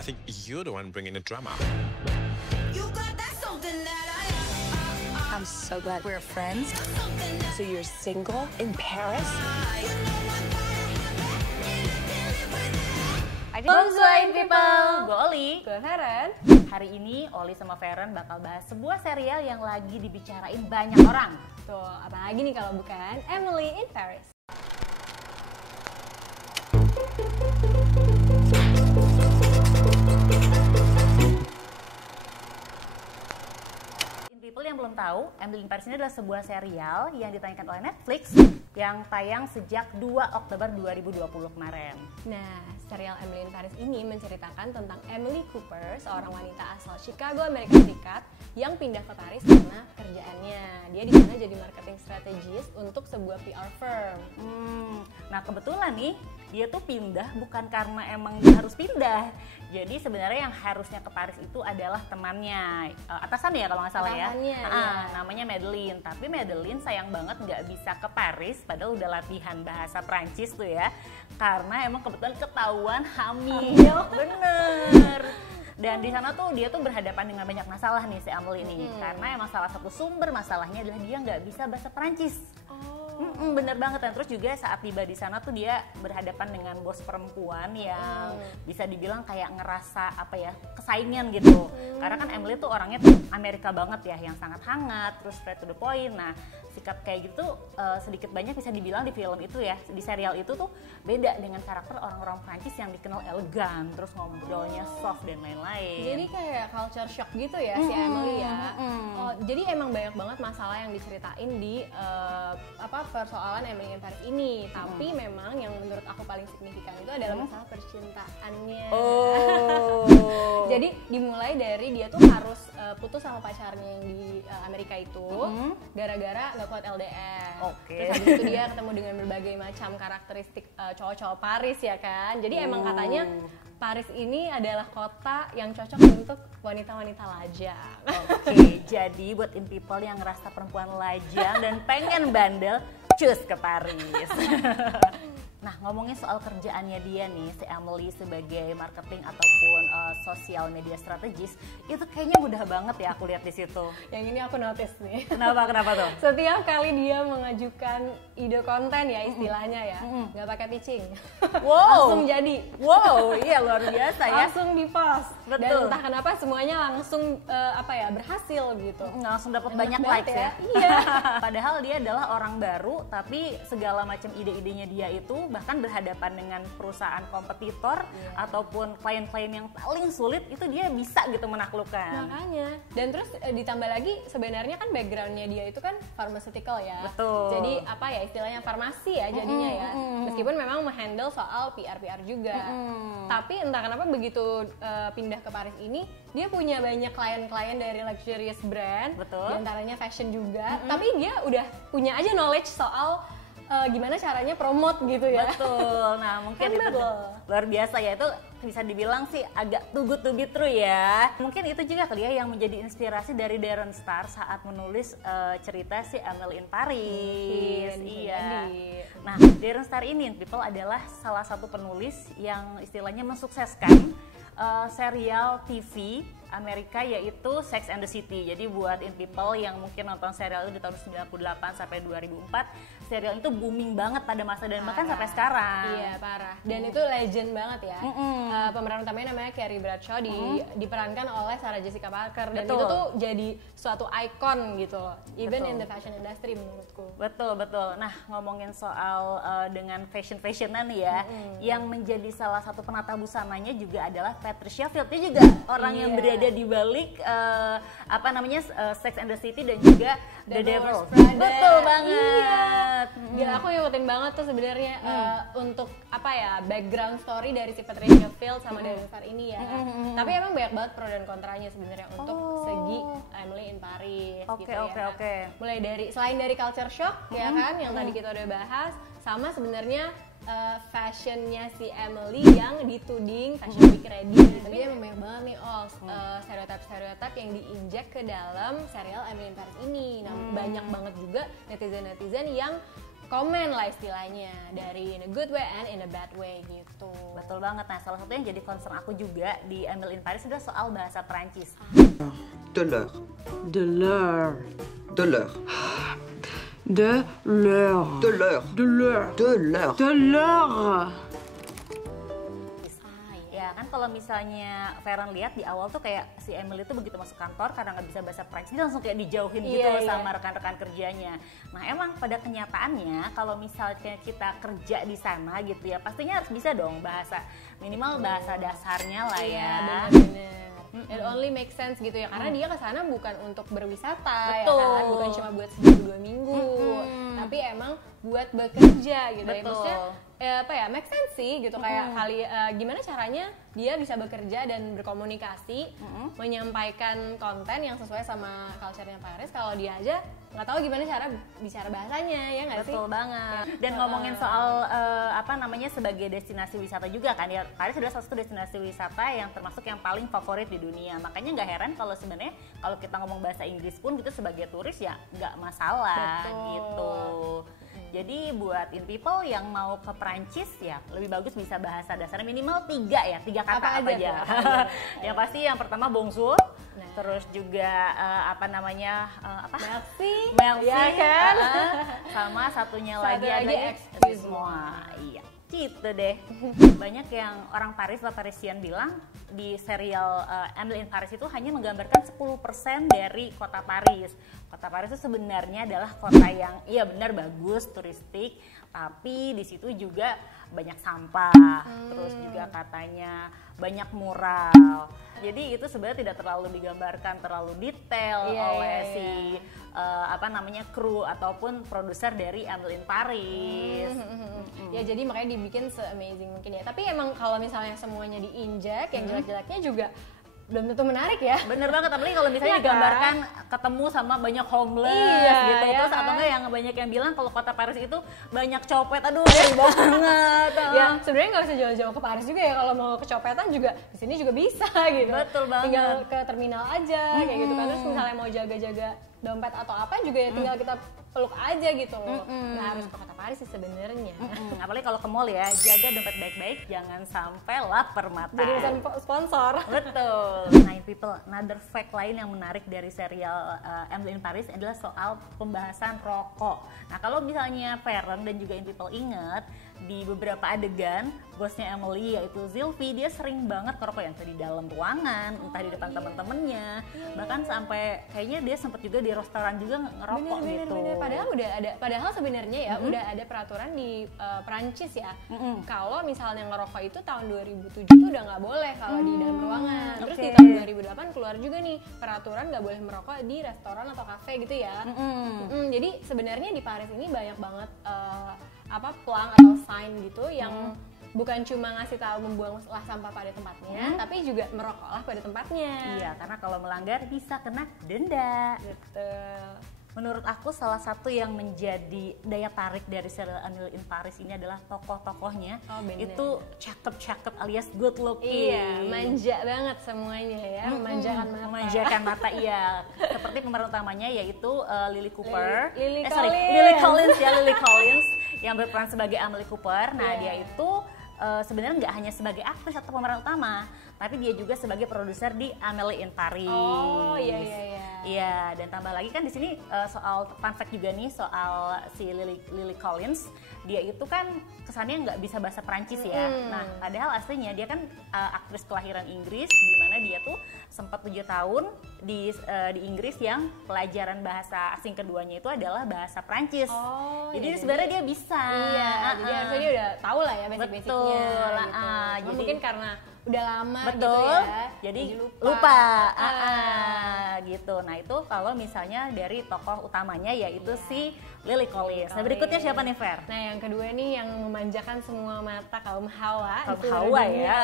I think you're the one bringing the drama. I'm so glad we're friends. So you're single in Paris? Bonsoir people, gue Oli. Gue Feren. Hari ini Oli sama Feren bakal bahas sebuah serial yang lagi dibicarain banyak orang. Tuh, apalagi nih kalau bukan Emily in Paris. People yang belum tahu, Emily in Paris ini adalah sebuah serial yang ditayangkan oleh Netflix yang tayang sejak 2 Oktober 2020 kemarin. Nah, serial Emily in Paris ini menceritakan tentang Emily Cooper, seorang wanita asal Chicago, Amerika Serikat yang pindah ke Paris karena kerjaannya. Dia di sana jadi marketing strategist untuk sebuah PR firm. Nah kebetulan nih, dia tuh pindah bukan karena emang dia harus pindah. Jadi sebenarnya yang harusnya ke Paris itu adalah temannya, atasannya ya kalau nggak salah ya. Iya. Namanya Madeline. Tapi Madeline sayang banget nggak bisa ke Paris, padahal udah latihan bahasa Prancis tuh ya. Karena emang kebetulan ketahuan hamil. Bener. Dan di sana tuh dia tuh berhadapan dengan banyak masalah nih si Emily ini. Karena emang salah satu sumber masalahnya adalah dia nggak bisa bahasa Prancis. Bener banget. Dan terus juga saat tiba di sana tuh dia berhadapan dengan bos perempuan yang bisa dibilang kayak ngerasa apa ya, kesaingan gitu. Karena kan Emily tuh orangnya tuh Amerika banget ya, yang sangat hangat, terus straight to the point. Nah sikap kayak gitu sedikit banyak bisa dibilang di film itu ya, di serial itu tuh beda dengan karakter orang-orang Prancis yang dikenal elegan, terus ngobrolnya soft dan lain-lain. Jadi kayak culture shock gitu ya si Emily ya. Oh, jadi emang banyak banget masalah yang diceritain di persoalan Emily in Paris ini. Tapi memang yang menurut aku paling signifikan itu adalah masalah percintaannya. Jadi dimulai dari dia tuh harus putus sama pacarnya yang di Amerika itu gara-gara nggak kuat LDR. Terus habis itu dia ketemu dengan berbagai macam karakteristik cowok-cowok Paris ya kan. Jadi emang katanya Paris ini adalah kota yang cocok untuk wanita-wanita lajang. Jadi buat in people yang ngerasa perempuan lajang dan pengen bandel, cus ke Paris. Nah ngomongin soal kerjaannya dia nih, si Emily sebagai marketing ataupun sosial media strategis, itu kayaknya mudah banget ya aku lihat di situ. Yang ini aku notice nih. Kenapa tuh? Setiap kali dia mengajukan ide konten ya istilahnya ya, nggak pakai pitching. Langsung jadi. Wow, iya luar biasa ya. Langsung di post. Betul. Dan entah kenapa semuanya langsung berhasil gitu. Langsung dapat banyak likes ya. Iya. Padahal dia adalah orang baru, tapi segala macam ide-idenya dia itu bahkan berhadapan dengan perusahaan kompetitor ataupun klien-klien yang paling sulit, itu dia bisa gitu menaklukkan. Makanya. Dan terus ditambah lagi sebenarnya kan backgroundnya dia itu kan pharmaceutical ya. Betul. Jadi istilahnya farmasi ya jadinya ya. Meskipun memang menghandle soal PR juga. Tapi entah kenapa begitu pindah ke Paris ini, dia punya banyak klien-klien dari luxurious brand. Betul. Di antaranya fashion juga. Tapi dia udah punya aja knowledge soal gimana caranya promote gitu ya. Betul. Nah mungkin itu luar biasa ya, itu bisa dibilang sih agak too good to be true ya. Mungkin itu juga kali ya yang menjadi inspirasi dari Darren Star saat menulis cerita si Emily in Paris. Iya. Nah Darren Star ini people adalah salah satu penulis yang istilahnya mensukseskan serial TV Amerika yaitu Sex and the City. Jadi buat in people yang mungkin nonton serial itu di tahun 98 sampai 2004, serial itu booming banget pada masa dan bahkan sampai sekarang. Iya, parah. Dan itu legend banget ya. Pemeran utamanya namanya Carrie Bradshaw, diperankan oleh Sarah Jessica Parker. Dan itu tuh jadi suatu ikon gitu loh. Even in the fashion industry menurutku. Betul. Nah ngomongin soal dengan fashion-fashionan ya, yang menjadi salah satu penata busananya juga adalah Patricia Field. Dia juga orang yang berada di balik Sex and the City dan juga The Devil. Betul banget. Gila, aku ngikutin banget tuh sebenarnya untuk background story dari si Patricia Field sama Darren Star ini ya. Tapi emang banyak banget pro dan kontranya sebenarnya untuk segi Emily in Paris. Oke. Mulai dari selain dari culture shock ya kan yang tadi kita udah bahas, sama sebenarnya fashionnya si Emily yang dituding fashion week ready. Tapi emang banyak banget nih stereotip yang diinjek ke dalam serial Emily in Paris ini. Nah banyak banget juga netizen yang komen lah istilahnya, dari in a good way and in a bad way gitu. Betul banget. Nah, salah satu yang jadi concern aku juga di Emily in Paris adalah soal bahasa Perancis. De l'heure. De l'heure. De l'heure. De l'heure. De l'heure. De l'heure. De l'heure. De l'heure. Ya kan kalau misalnya Feren lihat di awal tuh kayak si Emily tuh begitu masuk kantor karena nggak bisa bahasa Prancis dia langsung kayak dijauhin gitu Iya, sama rekan-rekan kerjanya. Nah emang pada kenyataannya kalau misalnya kita kerja di sana gitu ya pastinya harus bisa dong bahasa minimal bahasa dasarnya lah ya. Iya, benar-benar. It only make sense gitu ya, karena dia kesana bukan untuk berwisata ya Betul. kan, bukan cuma buat seminggu 2 minggu, tapi emang buat bekerja gitu ya. Betul. Maksudnya apa ya, make sense sih gitu, kayak kali gimana caranya dia bisa bekerja dan berkomunikasi, menyampaikan konten yang sesuai sama culture-nya Paris kalau dia aja nggak tahu gimana cara bicara bahasanya, ya nggak sih? Betul banget. Dan ngomongin soal apa namanya sebagai destinasi wisata juga kan ya, Paris adalah salah satu destinasi wisata yang termasuk yang paling favorit di dunia. Makanya nggak heran kalau sebenarnya kalau kita ngomong bahasa Inggris pun gitu sebagai turis ya nggak masalah. Betul. Gitu. Jadi buat in people yang mau ke Prancis ya lebih bagus bisa bahasa dasarnya minimal 3 kata Apa apa aja aja. tuh? Yang pasti yang pertama bonjour, Nah. terus juga apa namanya apa? Merci, Merci ya kan? Sama satunya Satu lagi lagi adalah excuse-moi. Iya, gitu deh. Banyak yang orang Paris atau Parisian bilang di serial Emily in Paris itu hanya menggambarkan 10% dari kota Paris. Kota Paris itu sebenarnya adalah kota yang iya benar bagus, turistik, tapi di situ juga banyak sampah, terus juga katanya banyak mural. Jadi itu sebenarnya tidak terlalu digambarkan terlalu detail oleh si apa namanya kru ataupun produser dari Emily in Paris. Ya jadi makanya dibikin se-amazing mungkin ya. Tapi emang kalau misalnya semuanya diinjak, yang jelek-jeleknya juga belum tentu menarik ya. Bener banget, apalagi kalau misalnya Iya kan? digambarkan ketemu sama banyak homeless Iya, gitu, ya terus kan? atau enggak yang banyak yang bilang kalau kota Paris itu banyak copet, aduh ngeri banget. Ya sebenarnya nggak usah jauh-jauh ke Paris juga ya, kalau mau kecopetan juga di sini juga bisa gitu. Betul banget. Tinggal ke terminal aja kayak gitu kan. Terus misalnya mau jaga-jaga dompet atau apa juga ya tinggal kita peluk aja gitu loh. Nggak harus ke kota Paris sih sebenarnya. Apalagi kalau ke mall ya, jaga dompet baik-baik, jangan sampai lapar mata. Jadi bisa sponsor. Betul. Nah, people, another fact lain yang menarik dari serial Emily in Paris adalah soal pembahasan rokok. Nah, kalau misalnya Feren dan juga in people ingat, di beberapa adegan bosnya Emily yaitu Sylvie, dia sering banget ngerokok yang di dalam ruangan, entah di depan teman-temannya, bahkan sampai kayaknya dia sempat juga di restoran juga ngerokok gitu. Bener. Padahal sebenarnya ya udah ada peraturan di Perancis ya. Kalau misalnya ngerokok itu tahun 2007 tuh udah nggak boleh kalau di dalam ruangan. Terus di tahun 2008 keluar juga nih peraturan nggak boleh merokok di restoran atau kafe gitu ya. Jadi sebenarnya di Paris ini banyak banget pelang atau sign gitu yang bukan cuma ngasih tahu membuanglah sampah pada tempatnya, tapi juga merokoklah pada tempatnya. Iya, karena kalau melanggar bisa kena denda. Betul. Menurut aku salah satu yang menjadi daya tarik dari serial Emily in Paris ini adalah tokoh-tokohnya. Bener. Itu cakep-cakep alias good looking. Iya, manja banget semuanya ya, memanjakan mata. Memanjakan mata, iya. Seperti pemeran utamanya yaitu Lily Cooper. Lily Lily Collins ya, Lily Collins yang berperan sebagai Emily Cooper. Nah, dia itu sebenarnya nggak hanya sebagai aktris atau pemeran utama, tapi dia juga sebagai produser di Emily in Paris. Oh iya. Iya, dan tambah lagi kan di sini soal fun fact juga nih soal si Lily Collins, dia itu kan kesannya nggak bisa bahasa Perancis ya. Nah, padahal aslinya dia kan aktris kelahiran Inggris, di mana dia tuh sempat 7 tahun di Inggris yang pelajaran bahasa asing keduanya itu adalah bahasa Perancis. Jadi sebenarnya dia bisa. Iya, jadi harusnya dia udah tahu lah ya basic-basicnya. Betul, Gitu. jadi Mungkin karena udah lama betul, gitu ya. jadi lupa. lupa. Gitu. Nah itu kalau misalnya dari tokoh utamanya yaitu si Lily Collins. Nah berikutnya siapa nih Fer? Nah yang kedua nih yang memanjakan semua mata kaum Hawa. Kaum di seluruh Hawa dunia ya.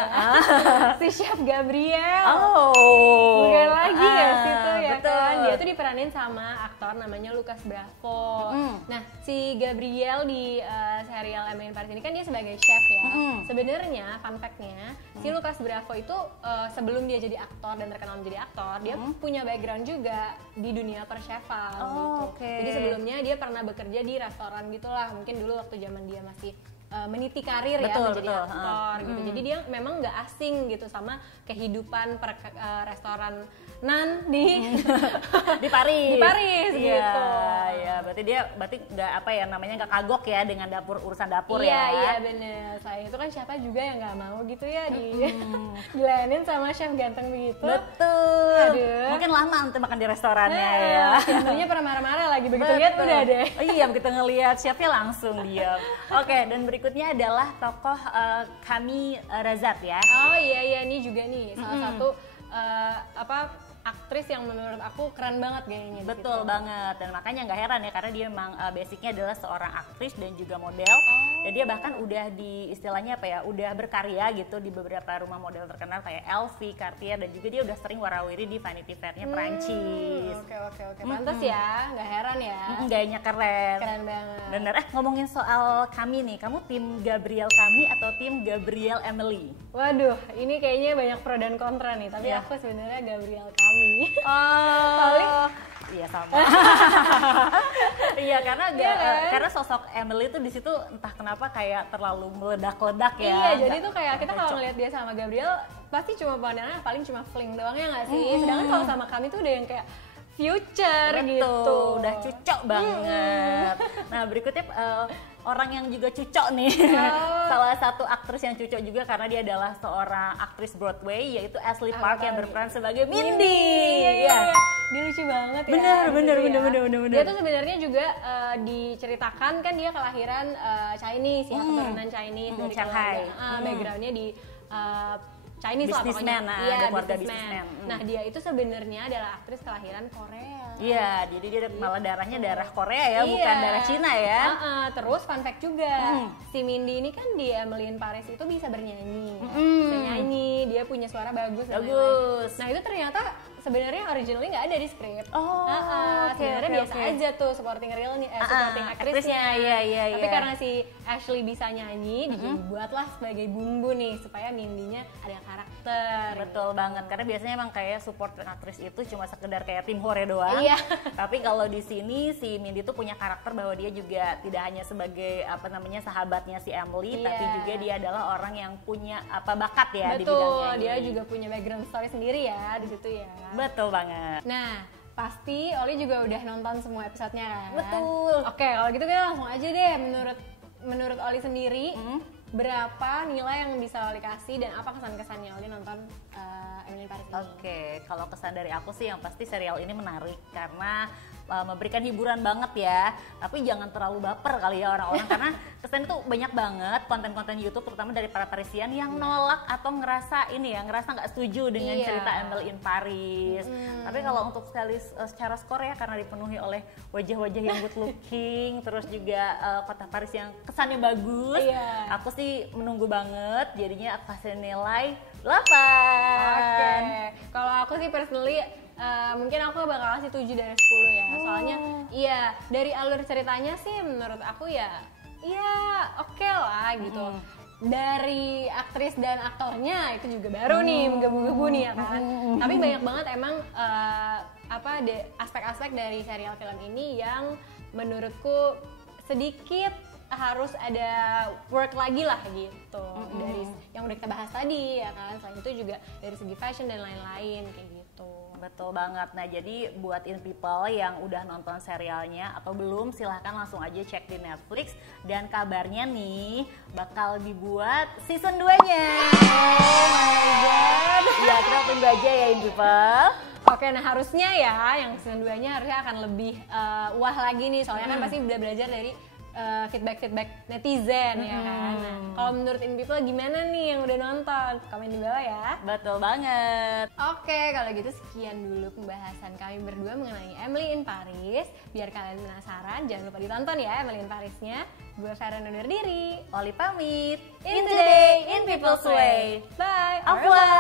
Si Chef Gabriel. Oh. Bukan lagi ya situ ya betul. kan. Dia tuh diperanin sama aktor namanya Lucas Bravo. Nah si Gabriel di serial Emily in Paris ini kan dia sebagai chef ya. Sebenarnya fun fact-nya si Lucas pas Bravo itu sebelum dia jadi aktor dan terkenal menjadi aktor, dia punya background juga di dunia perchefan gitu. Jadi sebelumnya dia pernah bekerja di restoran gitulah, mungkin dulu waktu zaman dia masih meniti karir menjadi aktor gitu. Jadi dia memang nggak asing gitu sama kehidupan restoran nan di di Paris. Di Paris gitu. Iya, berarti nggak apa ya namanya nggak kagok ya dengan urusan dapur ya. Iya bener. Selain itu kan siapa juga yang nggak mau gitu ya dilayanin sama chef ganteng begitu. Betul. Aduh. Mungkin lama nanti makan di restorannya ya. Tentunya pernah marah-marah lagi begitu lihat udah deh. Oh iya, begitu ngelihat chefnya langsung diam. Oke, dan berikutnya adalah tokoh Kami Razat ya. Oh iya ini juga nih salah satu aktris yang menurut aku keren banget gayanya. Betul banget, dan makanya nggak heran ya karena dia memang basicnya adalah seorang aktris dan juga model. Dan dia bahkan udah di istilahnya apa ya, udah berkarya gitu di beberapa rumah model terkenal kayak LV, Cartier, dan juga dia udah sering warawiri di Vanity Fair-nya Perancis. Oke. Pantes ya, nggak heran ya. Gayanya keren. Keren banget. Bener. Ngomongin soal Kami nih, kamu tim Gabriel Kami atau tim Gabriel Emily? Waduh, ini kayaknya banyak pro dan kontra nih, tapi aku sebenarnya Gabriel Kami. Oh, iya sama. Iya karena sosok Emily tuh di situ entah kenapa kayak terlalu meledak-ledak ya. Iya, jadi tuh kayak kita kalau ngeliat dia sama Gabriel pasti cuma pandangannya paling cuma fling doang ya nggak sih? Sedangkan kalau sama Kami tuh udah yang kayak future gitu. Udah cucok banget. Nah berikutnya orang yang juga cucok nih. Salah satu aktris yang cucok juga karena dia adalah seorang aktris Broadway yaitu Ashley Park yang berperan sebagai Mindy. Iya. Dia lucu banget ya. Bener. Dia tuh sebenarnya juga diceritakan kan dia kelahiran Chinese ya, keturunan Chinese dari Shanghai. Backgroundnya di Chinese lah businessman, pokoknya. Iya, keluarga businessman. Nah, dia itu sebenarnya adalah aktris kelahiran Korea. Iya, jadi dia malah darahnya darah Korea ya, bukan darah Cina ya. Terus fun fact juga, si Mindy ini kan di Emily in Paris itu bisa bernyanyi. Bisa nyanyi, dia punya suara bagus. Nah, itu ternyata sebenarnya originally nggak ada di skrip. Sebenarnya biasa aja tuh supporting realnya, supporting aktrisnya. Iya. Tapi karena si Ashley bisa nyanyi, dibuatlah sebagai bumbu nih supaya Mindy-nya ada karakter. Betul banget, karena biasanya emang kayak support aktris itu cuma sekedar kayak tim hore doang. Iya. Tapi kalau di sini si Mindy tuh punya karakter bahwa dia juga tidak hanya sebagai sahabatnya si Emily, tapi juga dia adalah orang yang punya bakat ya di bidangnya. Betul, dia juga punya background story sendiri ya di situ ya. Betul banget. Nah, pasti Oli juga udah nonton semua episodenya kan? Betul. Oke, kalau gitu kita langsung aja deh. Menurut Oli sendiri, berapa nilai yang bisa Oli kasih dan apa kesan-kesannya Oli nonton Emily in Paris ini? Oke, kalau kesan dari aku sih yang pasti serial ini menarik karena memberikan hiburan banget ya, tapi jangan terlalu baper kali ya orang-orang karena kesan itu banyak banget konten-konten YouTube terutama dari para Parisian yang nolak atau ngerasa nggak setuju dengan cerita Emily in Paris. Tapi kalau untuk secara skor ya karena dipenuhi oleh wajah-wajah yang good looking, terus juga kota Paris yang kesannya bagus, aku sih menunggu banget, jadinya aku kasih nilai 8. Oke, kalau aku sih personally mungkin aku bakal kasih 7 dari 10 ya. Soalnya dari alur ceritanya sih menurut aku ya oke lah gitu. Dari aktris dan aktornya itu juga baru nih menggebu-gebu nih ya kan. Tapi banyak banget emang aspek-aspek dari serial film ini yang menurutku sedikit harus ada work lagi lah gitu. Dari yang udah kita bahas tadi ya kan. Selain itu juga dari segi fashion dan lain-lain kayak gitu. Betul banget. Nah jadi buat In People yang udah nonton serialnya atau belum, silahkan langsung aja cek di Netflix. Dan kabarnya nih bakal dibuat season 2-nya. Oh my god. Ya kita tunggu aja ya In People. Oke, nah harusnya ya yang season 2-nya harusnya akan lebih wah lagi nih. Soalnya kan pasti udah belajar dari feedback netizen ya kan. Nah, kalau menurut In People gimana nih yang udah nonton? Komen di bawah ya. Betul banget. Oke, kalau gitu sekian dulu pembahasan kami berdua mengenai Emily in Paris. Biar kalian penasaran, jangan lupa ditonton ya Emily in Paris-nya. Gue Farah undur diri. Oli pamit. In Today, In People's Way. Bye. Au revoir.